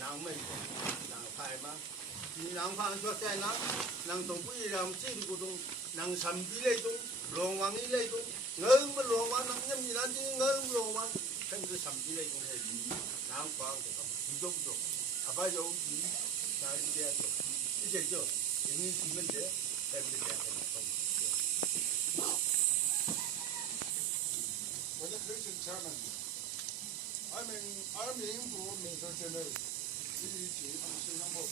nàng mình nàng phải mà thì nàng phang cho cái nàng tổng quý làm chi thì cũng nàng sắm đi lấy tung luồng hoàng đi lấy tung ngơ mà luồng hoàng nàng nhâm gì nàng chỉ ngơ luồng hoàng thành cái sắm đi lấy tung hay gì nàng quang thì không đi đâu đâu à phải đâu đi nàng đi đâu đi chơi chưa ini sih benda saya beli dia kan When the Christian chairman, I mean, I'm in for Mr. General, DEG, and Singapore.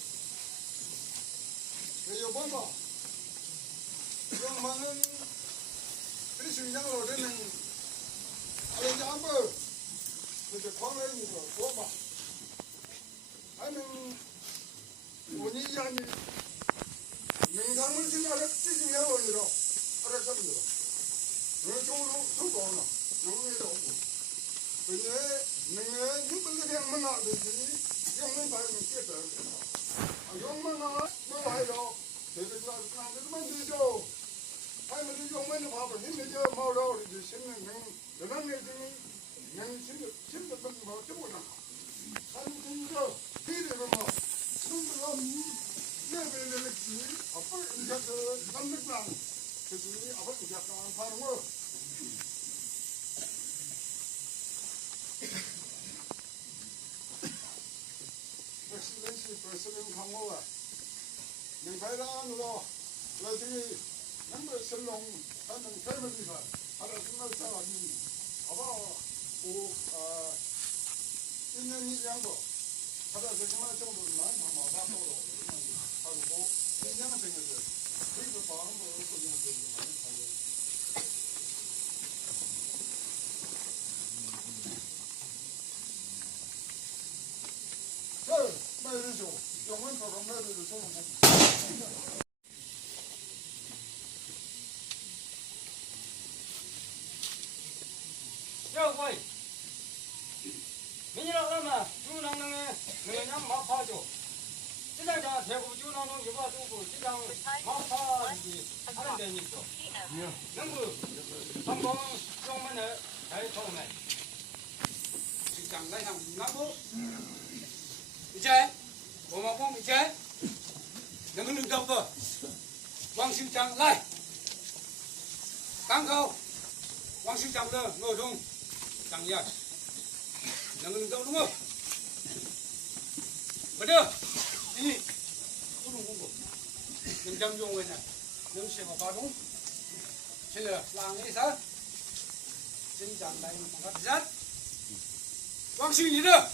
They are Bamba. Young man, Christian young lord, and Alexander, with the Congress of Bamba. I mean, when you young, 명당을 생각해 찌지면 어디로 알아잡니다. 왜 저로 저거나 영에도 오고. 근데 내가 이걸 그냥 만나듯이 영만 봐도 깨져. 아 영만아 뭐 와요. 대대가 그만 되죠. 아니 영만을 봐봐. 힘내죠. 뭐로 이제 신는 내가 내더니 그냥 신도 뭐 저거나. 아니 진짜 이래가 뭐 손으로 내가 아빠 이제 그 남들랑 그지 아빠 이제 약간 파는 거 엑셀런시 프레시던트 강호가 내가랑으로 나중에 남들 설롱 하는 패밀리가 하나 정말 사람이 아빠 오 1년 양보 하다 정말 정도만 아마 바꿔로 하고 굉장한 생각들 그리고 또 한번 그냥 되게 많이 하고 자 말해줘 영원 프로그램 말해줘 야, 거이. 민이라 그러면 주낭낭에 그냥 마파죠. 시장장 대구 주낭낭 이거 두고 시장 마파지 하는 데는 있어. 능구 한번 좀만에 잘 처음에. 시장 나랑 나고 이제 뭐뭐 이제 능구 능답거 왕 시장来 강口 왕 시장的nội dung讲一下 能够đúng không? Bắt được. Đi. Có đúng không? Đừng chăm dùng người này. Đừng xem vào đúng. Xin lỗi, làm cái sao? Xin chẳng đây bằng cách rất. Quang sinh gì nữa?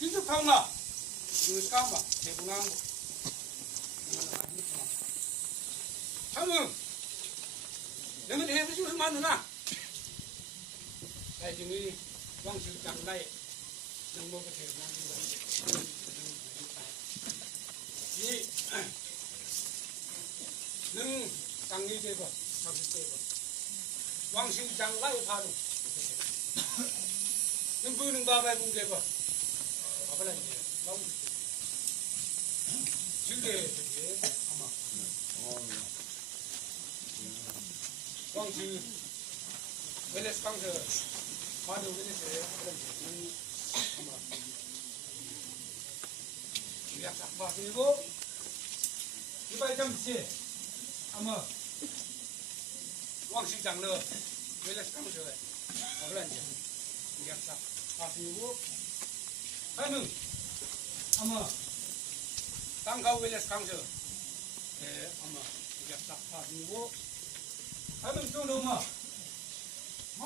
Chính thức không nào? Người cao mà, để cùng ngang. Chào mừng. Đừng có để cái chú thằng man nữa nào. Đây thì đi. Quang sư chẳng đây đừng mua cái thể năng như vậy đi nâng chẳng đi chơi vào sao đi chơi vào quang sư chẳng lấy pha luôn nâng vui nâng ba bay cùng chơi vào có phải là gì đâu chứ đề thì thế mà quang sư với lại quang sư Hãy subscribe cho kênh Ghiền Mì Gõ để không bỏ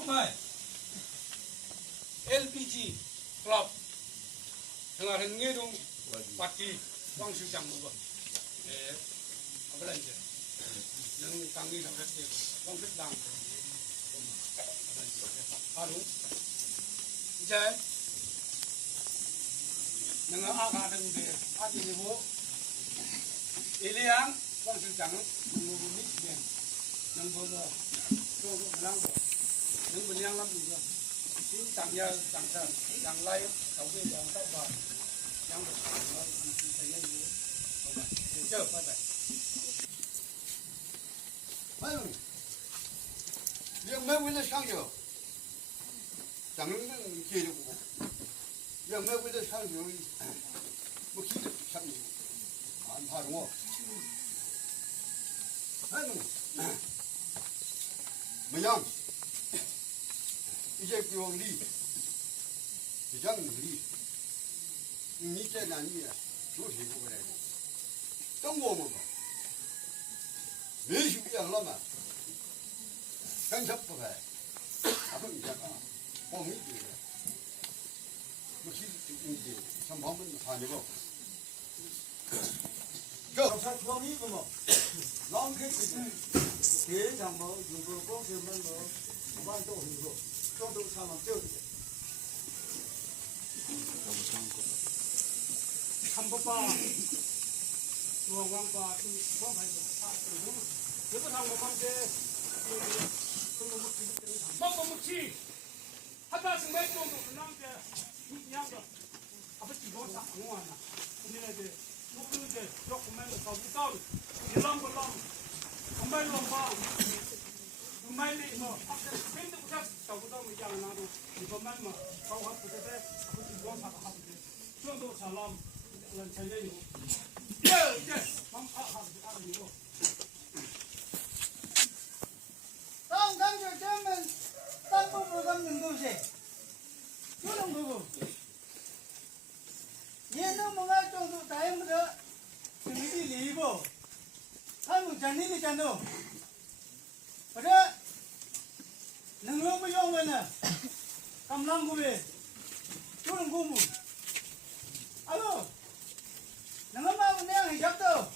lỡ những LPG Club dengan hanya dong parti wang sudah mula. Apa lagi? Yang kami sampai ke wang sedang. Halo. Jadi, dengan agak ada mungkin ada niveau. Ini yang wang sudah mula ni dia. Yang boleh, tu bilang, yang bilang lắm juga. Chẳng nhờ chẳng thần chẳng lay cháu về chẳng tạo vào chẳng được nó thấy nhanh như thế chờ phải vậy riêng mấy vấn đề khác nhiều chẳng kia được 양매고도 상용이 뭐 기적 상용 안 파는 거 아니 뭐양 이제 그리 비장리你在哪里啊？就是不来的，等我们吧。没修养了嘛，干啥不来？他们你看啊，我没觉得，我其实你的像旁边的看见不？刚才说你个嘛，狼开始给他们如果光是们个，完都很多，装都上了这个。 삼보빠, 노왕과 여보 상보방제 먹먹지 하다 승배 좀 남게 이양가 아버지 뭐사 공원나 우리네들 목표제 조금만 더 부담 일람불람 정말 놈바 정말 뭐 앞에 밴드 부탁 더 부담을 양 나도 이것만 뭐 가고 부탁해 아버지 뭐사 하고 저도 사람 난 잘려고 이제 맘파하고当感觉咱们当不不咱们东西，有能不不？也能不俺种出咱们的经济利益不？他们真的真的，或者能用不用的呢？咱们啷个呗？有能不不？啊喽，能个嘛不那样想到，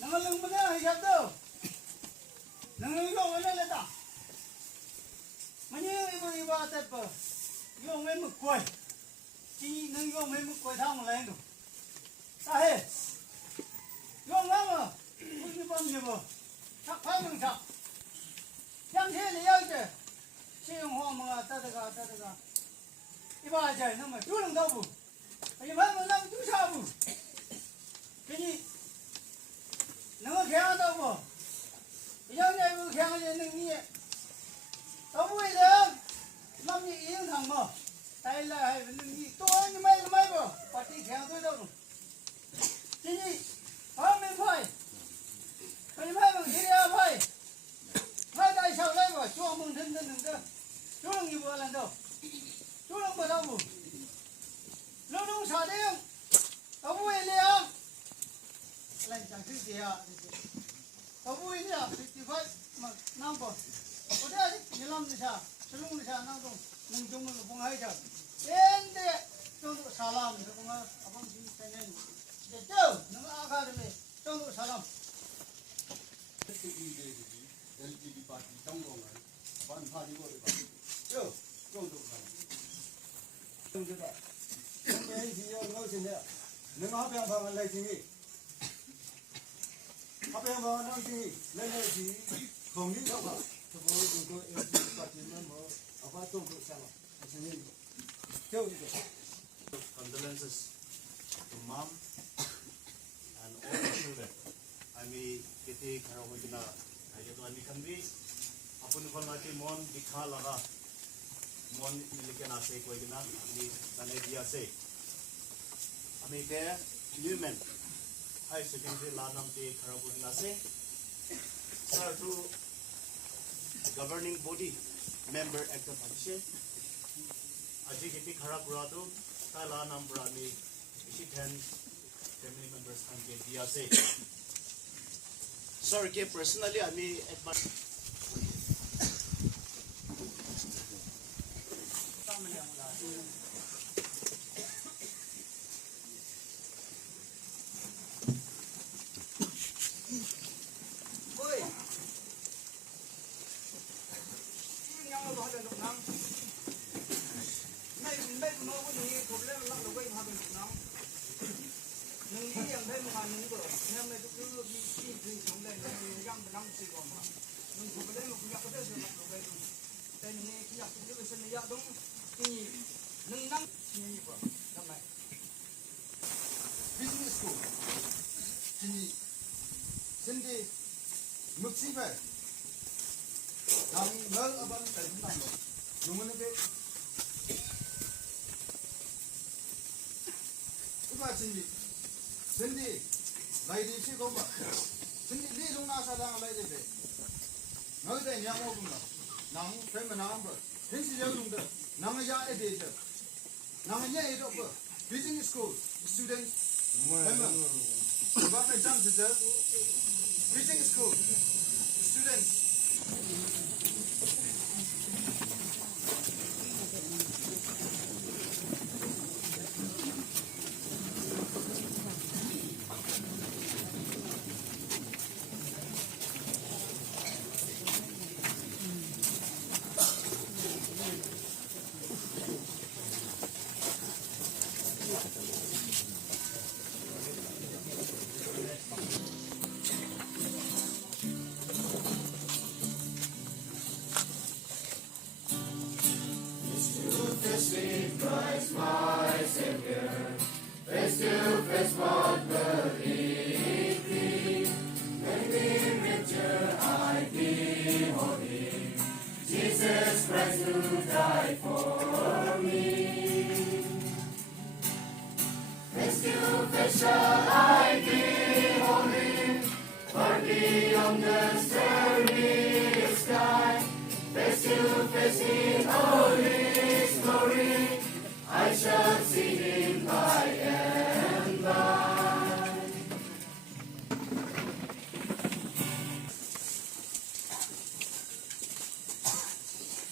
能个能不那样想到，能个用我那来打。 mình yêu ba tập yêu mấy mực quay chỉ nâng yêu mấy mực quay thang lên rồi ta hết yêu lắm mà không như bao nhiêu mà chắc phải mình chắc chẳng thế là yêu chứ siêu hoa mà ta được đi ba trời nó mà chú đừng đâu bu bây giờ mà làm chú sao bu cái gì nó khéo đâu bu bây giờ này bu khéo gì nâng gì đâu vui được làm gì yên thằng mà đây là hay gì tôi như mấy mà phải đi theo tôi đâu cái gì phải mình phải bằng cái gì phải tại sao lại mà cho mừng thân đừng cơ chú đừng như vừa lần đâu chú đừng vào đâu bu lâu đông xả đi đâu vui liền lần chẳng thứ gì à đâu vui đi à thì phải mà năm bữa 어디 일남지사, 철롱지사 나도 능종을 봉하이자. 근데 저도 사람 누가 아버지 때는 됐죠? 누가 아가르메 저도 사람. LGD 파티 정공을 반파리고 저 정도 정도다. 근데 이제 넣으신데 내가 합병방을 내지니 합병방을 내지 공리가 그거 LG 파티는 뭐 아파트 그렇잖아. 선생님. Condolences to mom and all the children. Ami kiti karawagina ayat ani kambi apun ko nati mon dikha laga mon nilikan ase ko igina ani tane dia se ami de Newman high secondary lanam te karawagina se sir to governing body member actor participation aji kiti khara pura to tala number ami isi 10 family members kan ke dia se sorry ke personally ami 비즈니스 스쿨 진이 근데 묵지배 남을 아반 때문에 놈은 게 그가 진리 근데 라이디 시고 봐 근데 네 종나사랑 라이디 돼 너희들 냥오군가 낭 되면 거 현실 여중도 낭야 에데죠 낭야 에도 뭐 비즈니스 스쿨 스튜던트 되면 그거 exam 진짜 비즈니스 스쿨 스튜던트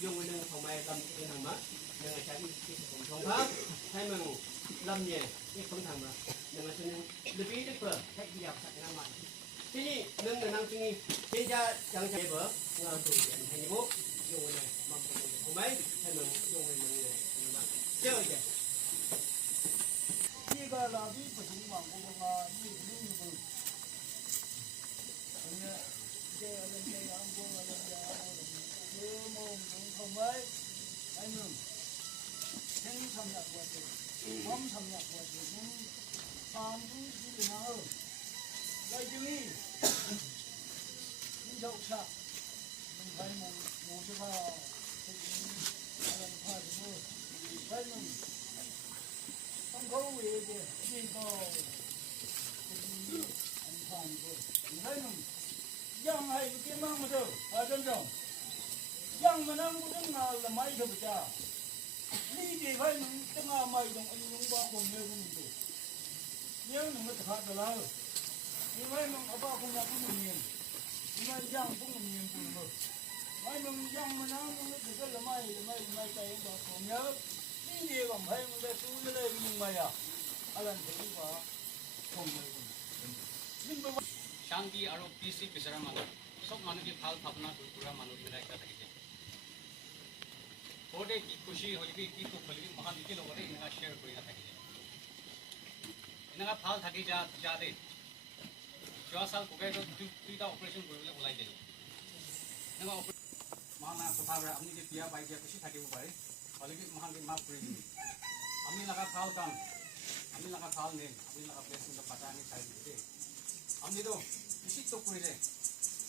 dùng cái nâng phòng mai lâm cái thằng mất nâng là trái cái phòng thông pháp hay mà lâm nhẹ cái không thằng mà nâng là cho nên được ý đức phở cách đi học sạch năm mặt thế thì nâng là năm chung thế ra chẳng chạy vỡ ngờ tụi điện thành như bố dùng cái này mong không mấy hay mà dùng cái này chơi vậy 이가 라비 부중만 고고가 이 누구 그냥 이제 얼른 안 보면 그뭐 정말 아니면 생삼약 같은 범삼약 같은 방중지나의 나중에 인적사 mình một cái vào làm phải rồi phải mình không có về thì chỉ có ăn饭thôi thấy mình giang hay cái mang mà thôi à chân trọng giang mà năng cũng là mấy thôi cha đi thì phải mình cái nào mày đồng anh đồng ba cùng nhau cùng mình nhớ mình mới thật được là nhưng mà mình ở ba cùng nhau cùng mình nhưng mà giang cũng mình cùng rồi mấy mình giang mà năng cũng được cái là mày cái đó cùng nhớ đi còn phải mình phải tu lên nhưng mà à anh thấy quá không được nhưng mà शांति और पीस पिसरा मानो सब मानो की फाल थापना पूरा मानो मिला एक तक के थोड़े की खुशी हो भी की तो फल भी महान के लोग रे इनका शेयर कोई ना থাকে इनका फाल থাকি जा दे 6 साल को तो दुईटा ऑपरेशन করলে ওলাই দে इनका माना सफा अपनी के पिया बाई के खुशी থাকিব পারে অলরেডি महान के माफ করে দিবি আমি লাগা ফাল কাম আমি লাগা ফাল নেই আমি লাগা প্লেসিং তো পাতা नहीं খাই দিতে আমি তো বেশি তো করে রে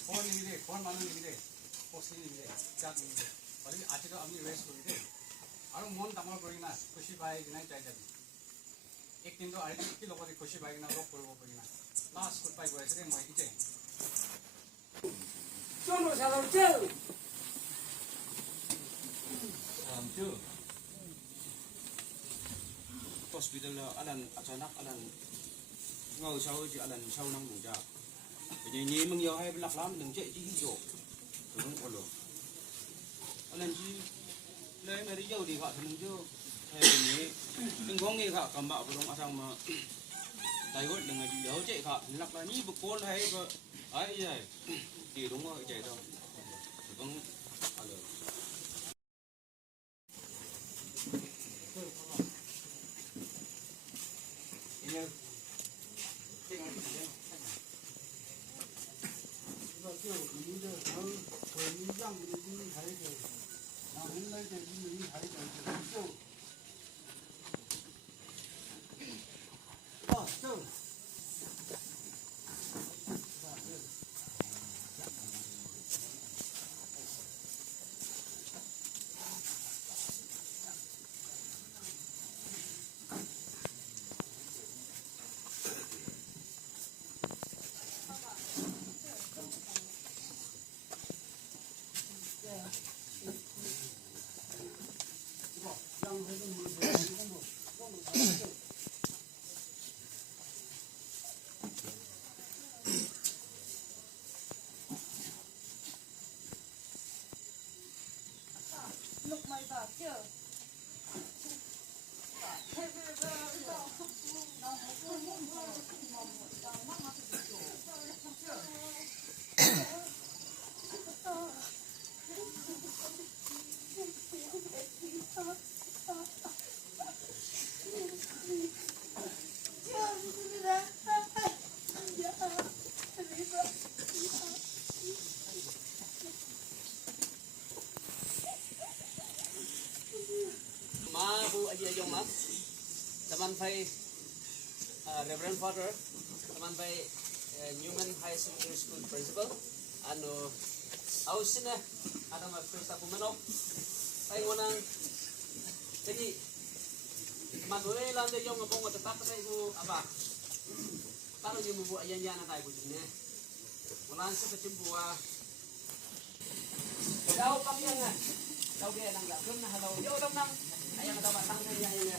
ফোন নিবি রে ফোন মানুষ নিবি রে পসি নিবি রে চাক নিবি রে অলরেডি আজকে তো আমি রেস্ট করি রে আর মন ডাঙৰ কৰি না খুশি পাই কিনাই চাই যাবি একদিন তো আইডি কি লগতে খুশি পাই কিনা লগ কৰিব পাৰি না লাষ্ট গুড বাই গৈছে ৰে মই ইতে চলো চলো চল chứ hospital alan achanak alan ngầu sau chứ alan sau năm ngủ ra vì nhí mừng nhiều hay lạc lắm đừng chạy chỉ dỗ đừng có lo alan chỉ lấy mà đi dâu thì họ thì chưa hay nhí đừng có nghe họ cầm bạo của ông mà tay gót đừng là dấu chạy họ lạc là nhí bực côn hay ấy vậy thì đúng rồi chạy đâu vâng teman, teman pai Reverend Father, teman pai Newman High Secondary School Principal, anu ausina ada mah pesta pumenok, pai ngonang jadi teman boleh lantai yang ngomong mau tetap saya itu apa? Kalau dia membuat ayam-ayam nanti aku punya, mulan sepecumbuah. Kau kalian kan? Kau dia nang tak pernah halau. Yo dong nang. Ayam ada batang ya ya.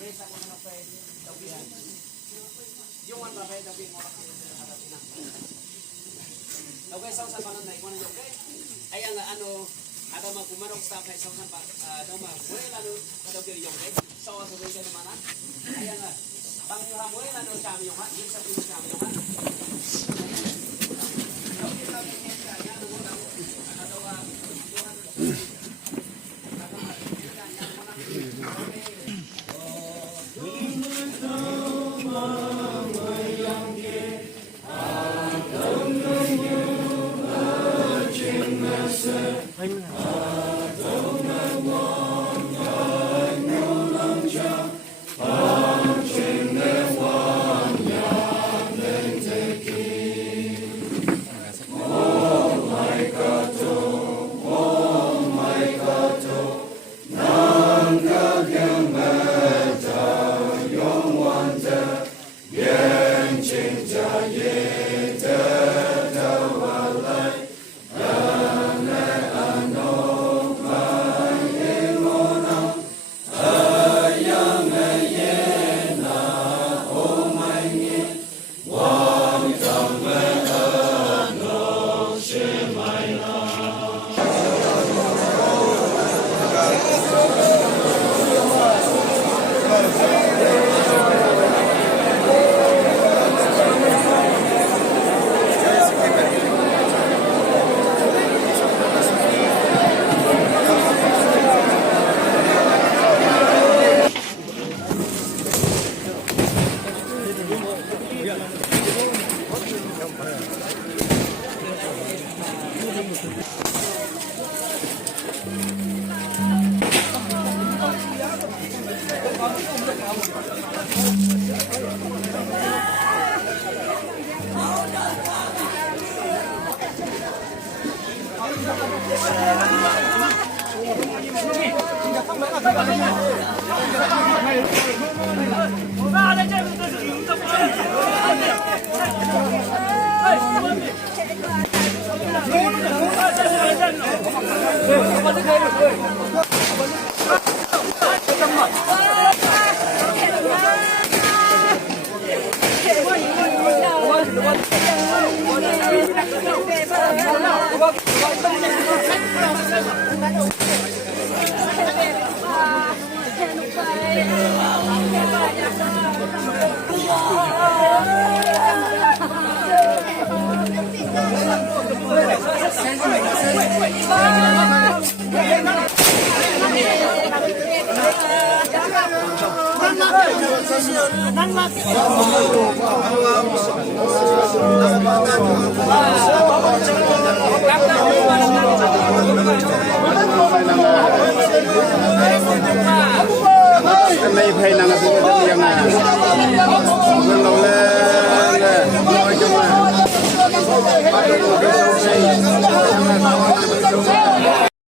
Berita ko na pa. Kau dia. Yung wan ba daw yung oras na ada sina. Kau guys sa panan nai ko na yung kay. Ayang ano ada mah kumarok staff ay sa pa. Daw mah buhay lalo daw yung kay. So sa buhay na mana. Ayang pang yung hamoy lalo sa yung ha. Yung sa yung sa yung ha. May pay na nga siguro yung mga